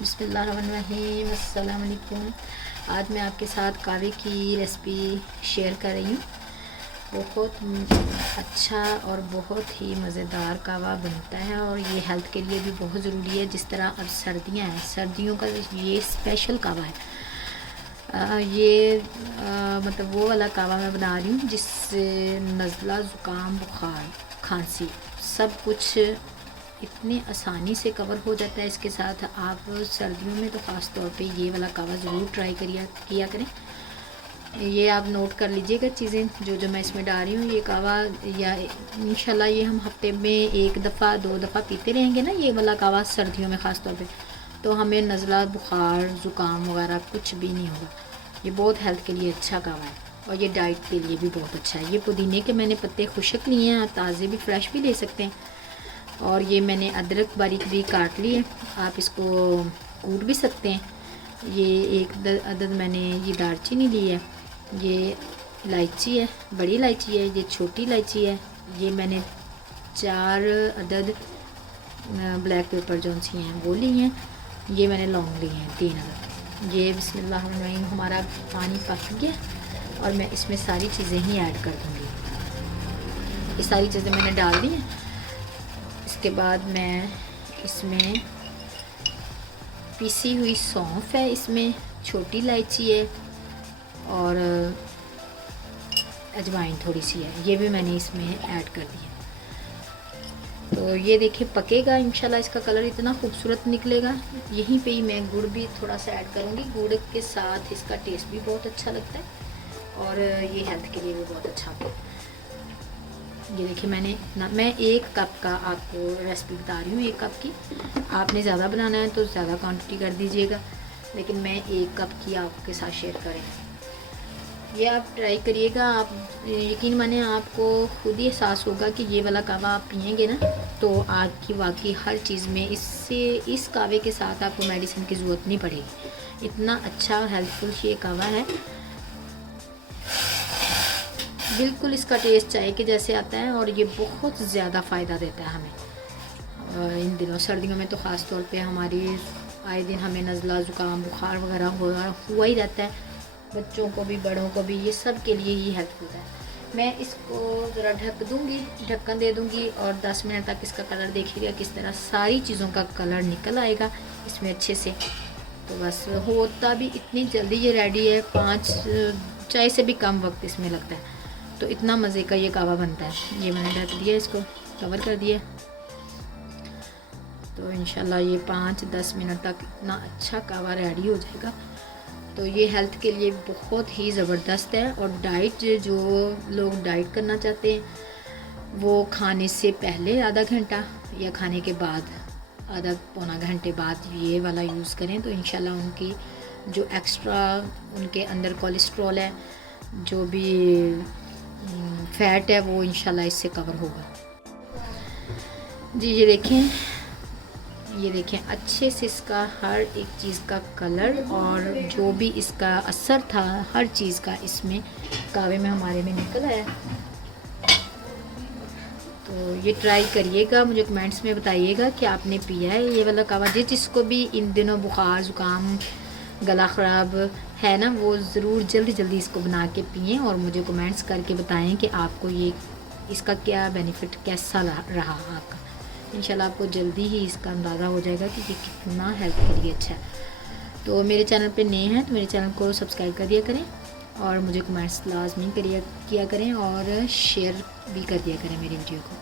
बिस्मिल्लाहिर्रहमानिर्रहीम, अस्सलाम वालेकुम। आज मैं आपके साथ कावे की रेसिपी शेयर कर रही हूँ। बहुत अच्छा और बहुत ही मज़ेदार कावा बनता है और ये हेल्थ के लिए भी बहुत ज़रूरी है। जिस तरह अब सर्दियाँ हैं, सर्दियों का ये स्पेशल कावा है। मतलब वो वाला कावा मैं बना रही हूँ जिससे नज़ला, ज़ुकाम, बुखार, खांसी सब कुछ इतनी आसानी से कवर हो जाता है। इसके साथ आप सर्दियों में तो ख़ास तौर पे ये वाला कावा ज़रूर ट्राई किया करें। ये आप नोट कर लीजिएगा चीज़ें जो मैं इसमें डाल रही हूँ। ये कावा या इंशाल्लाह ये हम हफ्ते में 1 दफ़ा 2 दफ़ा पीते रहेंगे ना, ये वाला कावा सर्दियों में ख़ास तौर पे, तो हमें नज़ला, बुखार, ज़ुकाम वगैरह कुछ भी नहीं होगा। ये बहुत हेल्थ के लिए अच्छा कावा है और ये डाइट के लिए भी बहुत अच्छा है। ये पुदीने के मैंने पत्ते खुशक लिए हैं, आप ताज़े भी फ्रेश भी ले सकते हैं। और ये मैंने अदरक बारीक भी काट ली है, आप इसको कूट भी सकते हैं। ये एक अदद मैंने ये दालचीनी ली है, ये इलायची है, बड़ी इलायची है, ये छोटी इलायची है। ये मैंने 4 अदद ब्लैक पेपर जो सी हैं वो ली हैं। ये मैंने लौंग ली हैं 3 अदद। ये बिस्मिल्लाहिर्रहमानिर्रहीम, हमारा पानी पक गया और मैं इसमें सारी चीज़ें ही ऐड कर दूँगी। ये सारी चीज़ें मैंने डाल दी हैं। इसके बाद मैं इसमें पिसी हुई सौंफ है, इसमें छोटी इलायची है और अजवाइन थोड़ी सी है, ये भी मैंने इसमें ऐड कर दिया। तो ये देखिए पकेगा इंशाल्लाह, इसका कलर इतना खूबसूरत निकलेगा। यहीं पे ही मैं गुड़ भी थोड़ा सा ऐड करूँगी। गुड़ के साथ इसका टेस्ट भी बहुत अच्छा लगता है और ये हेल्थ के लिए भी बहुत अच्छा होता है। ये देखिए मैं 1 कप का आपको रेसिपी बता रही हूँ, 1 कप की। आपने ज़्यादा बनाना है तो ज़्यादा क्वांटिटी कर दीजिएगा, लेकिन मैं 1 कप की आपके साथ शेयर करें। ये आप ट्राई करिएगा, आप यकीन माने आपको खुद ही एहसास होगा कि ये वाला कावा आप पिएंगे ना तो आपकी वाकई हर चीज़ में इस कावे के साथ आपको मेडिसिन की ज़रूरत नहीं पड़ेगी। इतना अच्छा हेल्पफुल ये कावा है, बिल्कुल इसका टेस्ट चाय के जैसे आता है और ये बहुत ज़्यादा फ़ायदा देता है हमें। इन दिनों सर्दियों में तो ख़ास तौर पे हमारी आए दिन हमें नज़ला, ज़ुकाम, बुखार वगैरह हुआ ही रहता है। बच्चों को भी, बड़ों को भी, ये सब के लिए ही हेल्प होता है। मैं इसको ज़रा ढक्कन दे दूँगी और 10 मिनट तक इसका कलर देखिएगा किस तरह सारी चीज़ों का कलर निकल आएगा इसमें अच्छे से। तो बस होता भी इतनी जल्दी ये रेडी है, 5 चाय से भी कम वक्त इसमें लगता है। तो इतना मज़े का ये कावा बनता है। ये मैंने ढक दिया, इसको कवर कर दिया। तो इंशाल्लाह ये 5-10 मिनट तक इतना अच्छा कावा रेडी हो जाएगा। तो ये हेल्थ के लिए बहुत ही ज़बरदस्त है। और डाइट, जो लोग डाइट करना चाहते हैं वो खाने से पहले आधा घंटा या खाने के बाद आधा पौना घंटे बाद ये वाला यूज़ करें तो इंशाल्लाह उनकी जो एक्स्ट्रा उनके अंदर कोलेस्ट्रॉल है, जो भी फैट है, वो इंशाल्लाह इससे कवर होगा। जी ये देखें अच्छे से इसका हर एक चीज़ का कलर और जो भी इसका असर था हर चीज़ का इसमें कावे में हमारे में निकल आया। तो ये ट्राई करिएगा, मुझे कमेंट्स में बताइएगा कि आपने पिया है ये वाला कावा। जिसको भी इन दिनों बुखार, ज़ुकाम, गला ख़राब है ना, वो ज़रूर जल्दी इसको बना के पिएँ और मुझे कमेंट्स करके बताएं कि आपको ये इसका क्या बेनिफिट कैसा रहा आपका। इंशाल्लाह आपको जल्दी ही इसका अंदाज़ा हो जाएगा कि ये कितना हेल्थ के लिए अच्छा है। तो मेरे चैनल पे नए हैं तो मेरे चैनल को सब्सक्राइब कर दिया करें और मुझे कमेंट्स लाजमी किया करें और शेयर भी कर दिया करें मेरी वीडियो को।